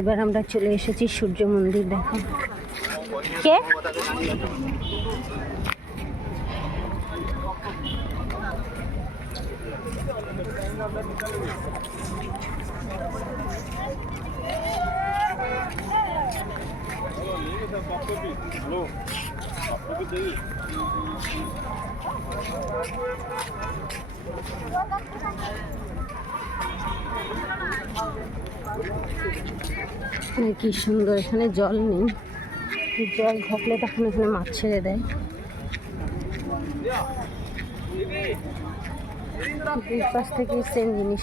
এবার আমরা চলে এসেছি সূর্য মন্দির দেখো। কে? কি সুন্দর এখানে জল নেই। জল থাকলে তখন এখানে মাছ ছেড়ে দেয়। দুই পাশ থেকে সেম জিনিস।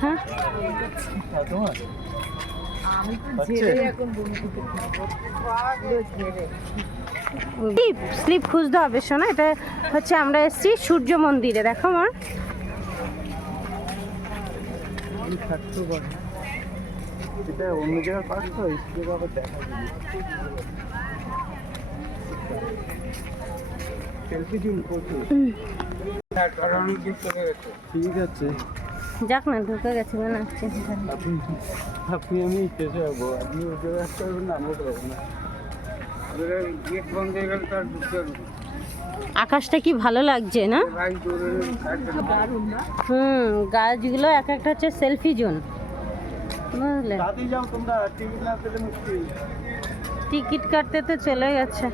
হ্যাঁ? স্লিপ স্লিপ খুঁজতে হবে শোনা এটা হচ্ছে আমরা এসেছি সূর্য মন্দিরে দেখো আমার। এটা অন্য জায়গার পাশ তো দেখা ঠিক আছে। যাক না ঢুকে গেছে মনে হচ্ছে। আপনি আমি যাব আপনি পারবেন না আমি না। আকাশটা কি ভালো লাগছে না? হুম গাছগুলো এক একটা হচ্ছে সেলফি জোন। বুঝলে? টিকিট কাটতে তো চলে গেছে।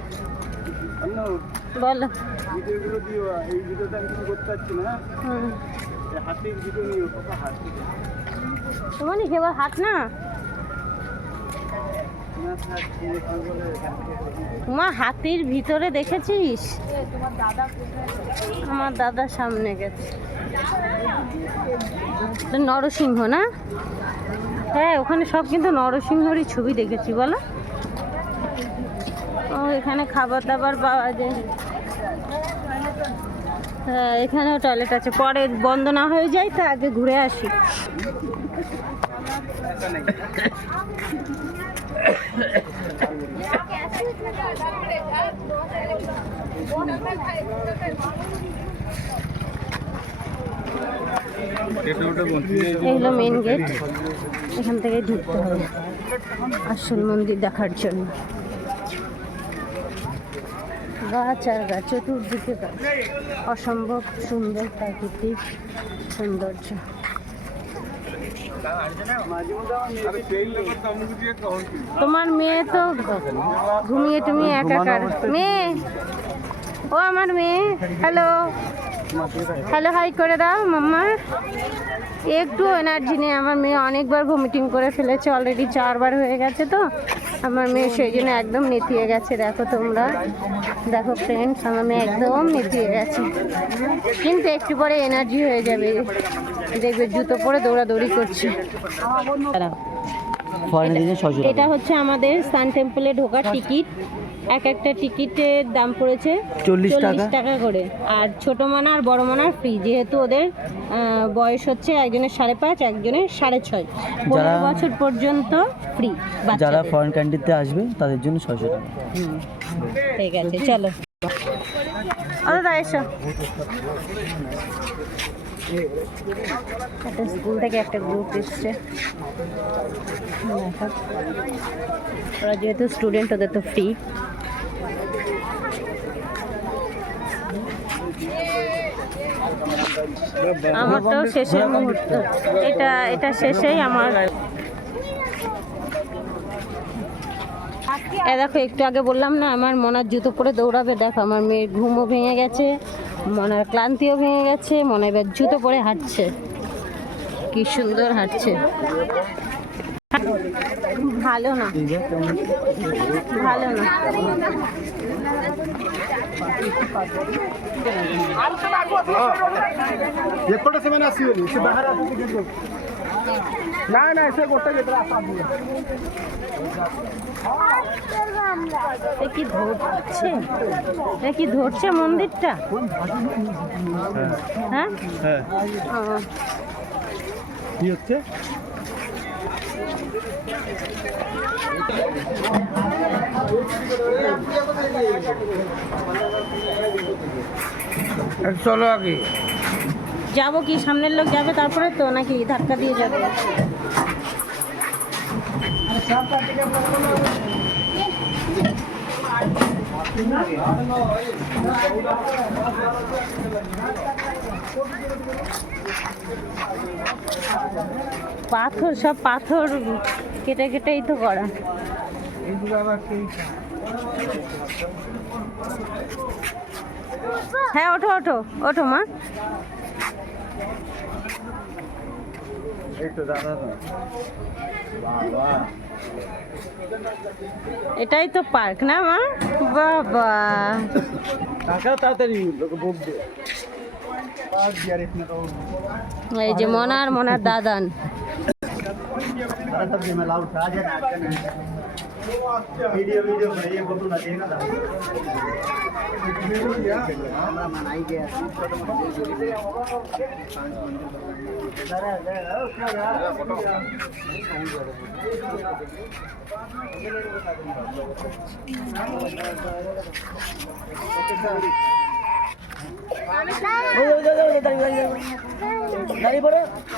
বলো। ভিডিওগুলো দিও এই ভিডিওটা আমি কিছু করতে পারছি না। হাতির ভিডিও নিও কত তোমার নি কেবল হাট না? তোমার হাতির ভিতরে দেখেছিস? আমার দাদা সামনে গেছে। নরসিংহ না? হ্যাঁ ওখানে সব কিন্তু নরসিংহরই ছবি দেখেছি, বলো। ও, এখানে খাবার দাবার পাওয়া যায়। হ্যাঁ এখানেও টয়লেট আছে। পরে বন্ধ না হয়ে যায়, তো আগে ঘুরে আসি। হলো মেন গেট এখান থেকে ঢুকতে হবে। আসল মন্দির দেখার জন্য। গাছ আর গাছ চতুর্দিকে গাছ। অসম্ভব সুন্দর প্রাকৃতিক সৌন্দর্য। তোমার মেয়ে তো ঘুমিয়ে টুমিয়ে একাকার। মেয়ে! ও আমার মেয়ে। হ্যালো হ্যালো হাই করে দাও মাম্মা। একটু এনার্জি নেই আমার মেয়ে অনেকবার ভমিটিং করে ফেলেছে অলরেডি চারবার হয়ে গেছে তো। আমার মেয়ে সেই জন্য একদম নেতিয়ে গেছে দেখো তোমরা। দেখো ফ্রেন্ডস আমার মেয়ে একদম নেতিয়ে গেছে। কিন্তু একটু পরে এনার্জি হয়ে যাবে। দেখবে জুতো পরে দৌড়াদৌড়ি করছে। এটা হচ্ছে আমাদের সান টেম্পলে ঢোকার টিকিট এক একটা টিকিটের দাম পড়েছে চল্লিশ টাকা। করে। আর ছোট মানা আর বড় মানার ফ্রি যেহেতু ওদের বয়স হচ্ছে একজনের সাড়ে পাঁচ একজনের সাড়ে ছয়। পনেরো বছর পর্যন্ত ফ্রি যারা ফরেন কান্ট্রিতে আসবে তাদের জন্য ছয়শো টাকা। ঠিক আছে চলো। ও দাদা এসো। একটা স্কুল থেকে একটা গ্রুপ এসছে। ওরা যেহেতু স্টুডেন্ট ওদের তো ফ্রি আমার তো শেষের মুহূর্ত। এটা এটা শেষেই আমার। এ দেখো, একটু আগে বললাম না, আমার মনার জুতো পরে দৌড়াবে। দেখো, আমার মেয়ের ঘুমও ভেঙে গেছে, মনার ক্লান্তিও ভেঙে গেছে, মনে এবার জুতো পরে হাঁটছে। কি সুন্দর হাঁটছে। ভালো না ভালো না ଏପଟେ ସେମାନେ ଆସିବେନି ସେ ବାହାରେ ଆସିକି ଟିକେଟ୍ କରୁଛନ୍ତି ନାଇଁ ନାଇଁ ସେ ଗୋଟେ ଯେତେବେଳେ ଆସନ୍ତି এ কি ধরছে এ কি ধরছে মন্দিরটা হ্যাঁ হ্যাঁ ও, কি হচ্ছে চলো আগে। যাব কি? সামনের লোক যাবে তারপরে তো নাকি ধাক্কা দিয়ে যাবে? পাথর সব পাথর কেটে কেটেই তো করা। হ্যাঁ ওঠো ওঠো ওঠো মা। এটাই তো পার্ক না মা? বাবা। তাড়াতাড়ি এই যে মনার মনার দাঁড়িয়ে, পড়ো দাঁড়িয়ে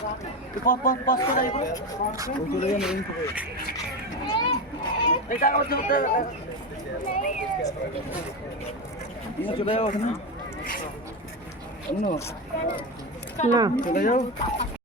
চলে যাও না। চলে যাও।